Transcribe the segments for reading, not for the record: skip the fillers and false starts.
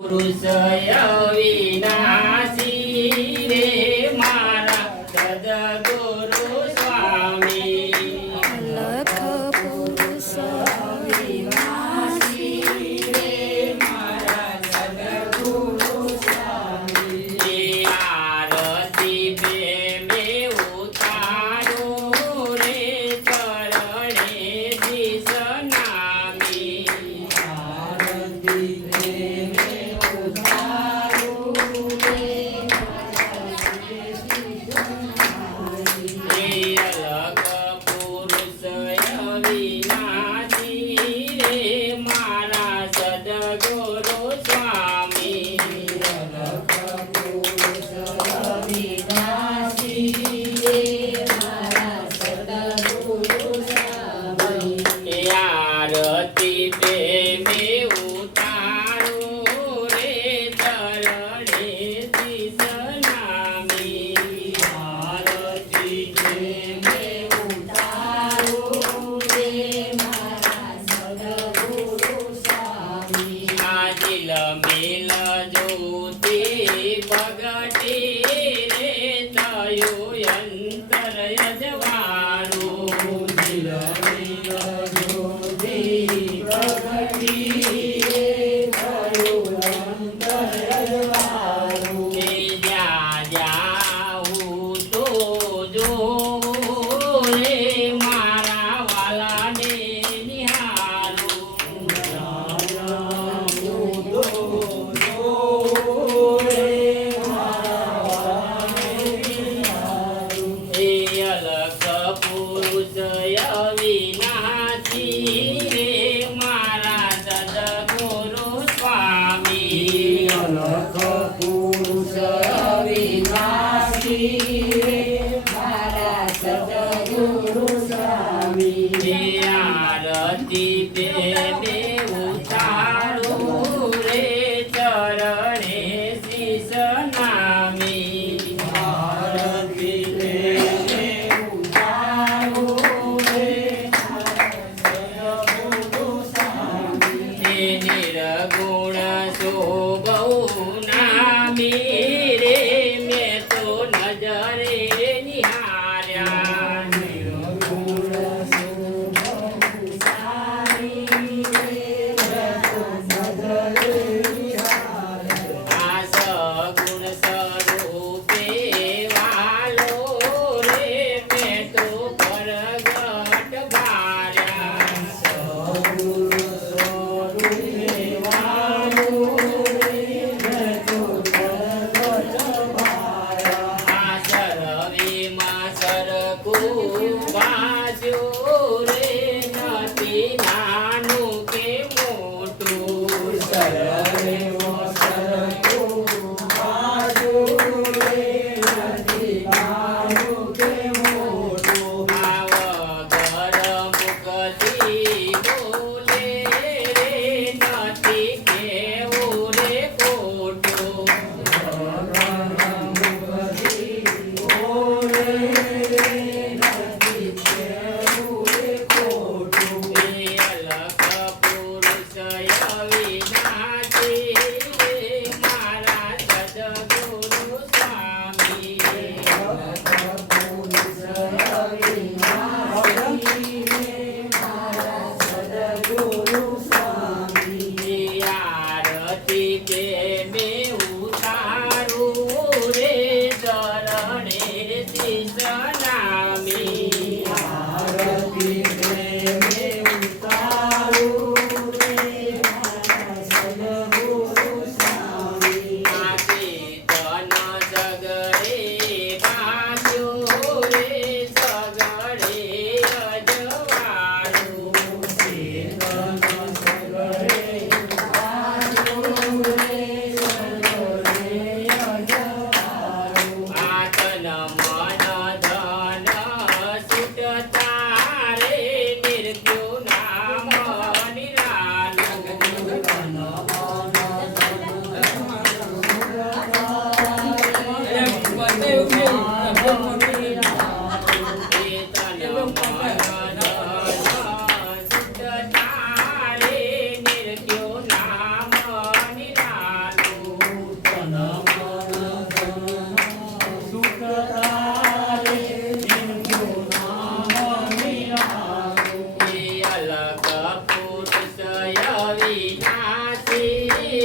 પુરુષ અવિનાશી રે મારા સદગુરુ સ્વામી લખ પુરુષ અવિનાશી રે મારા સદગુરુ સ્વામી આરતી પ્રેમે ઉતારો રે ચરણે દિશ નામી આરતી પ્રેમે આરતી પ્રેમે ઉતારો રે ચરણે દિશ નામી આરતી પ્રેમે ઉતારો રે મારા સદગુરુ સ્વામી આદિલ મેલ જ્યોતિ ભગટે રે તયો અંતર યજવારું દિલ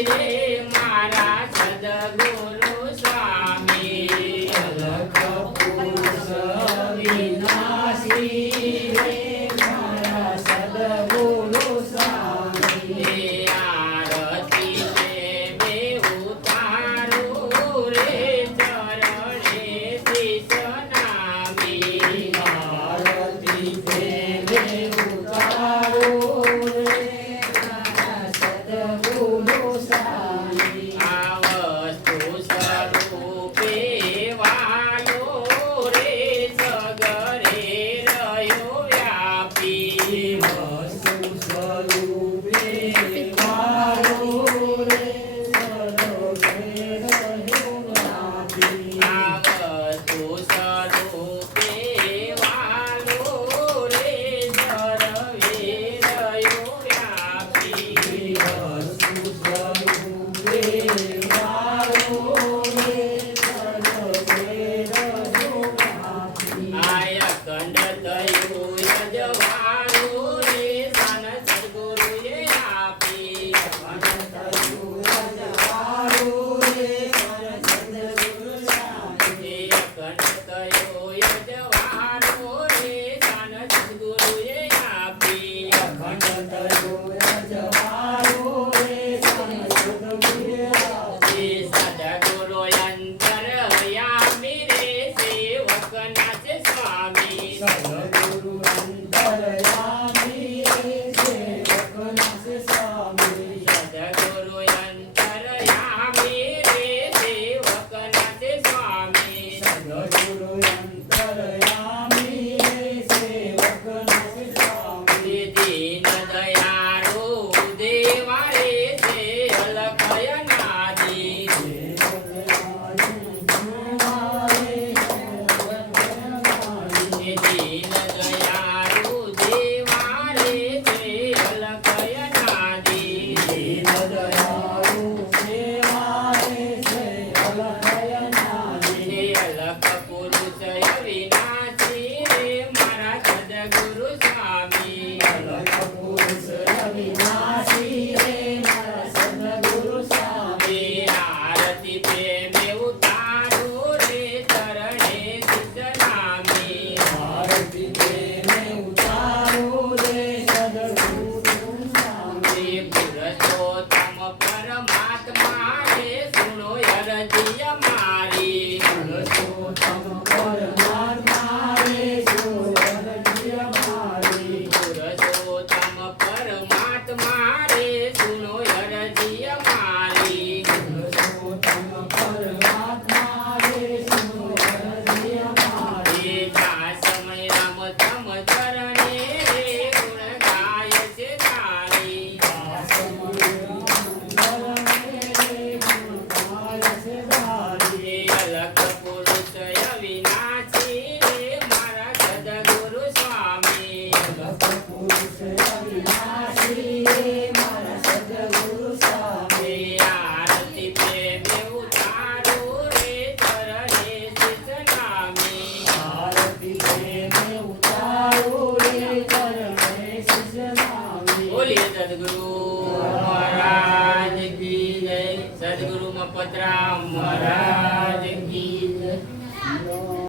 રે મારા સદગુરુ સ્વામી અલખ પુરુષ વિનાશી રે મારા સદગુરુ સ્વામી આરતી બે ઉતારું રે ચરણે શીશ નામી આરતી દેવે ઉતારો રે મારા સદગુરુ સ્વામી આ વસ્તુ સ્વરૂપે વાલો રે સગરે રહ્યો વ્યાપી વસ્તુ સ્વરૂપે વાળો રે સર્વે રહ્યો વ્યાપી આ વસ્તુ સ્વરૂપે વાલો રે સર્વે રહ્યો વ્યાપી વસ્તુ સ્વરૂપે વાળો રે સર્વે રહ્યો વ્યાપી આય કંડ થયું યજવાળું રે સન સદગુરુએ આપી કંડ થયો યજવાળું રે સન સદગુરુએ આપી સદગુરુ અંતર યામી રે સેવક નાચે સ્વામી સદગુરુ અંતર યામી રે સેવક નાચે સ્વામી દીન દયાળુ દેવા રે છે અલખય નાદી દીન દયાળુ દેવા રે છે અલખય નાદી અલખ પુરુષ અવિનાશી રે મારા સદગુરુ સ્વામી આરતી પ્રેમે ઉતારું રે ચરણે શીશ નામી પુરુષોત્તમ પરમાત્મા રે સુનો અરજી અમારી પુરુષોત્તમ પરમાત્મા રે સુનો અરજી અમારી સમય રામ તમ ચરણે રે ગુણ ગાય છે તારી અલખ પુરુષ અવિનાશી રે મારા સદગુરુ સ્વામી આરતી પ્રેમે ઉતારું રે ચરણે શીશ નામી બોલીએ સદગુરુ મહારાજ કી જય સદગુરુ મપતરામ મહારાજ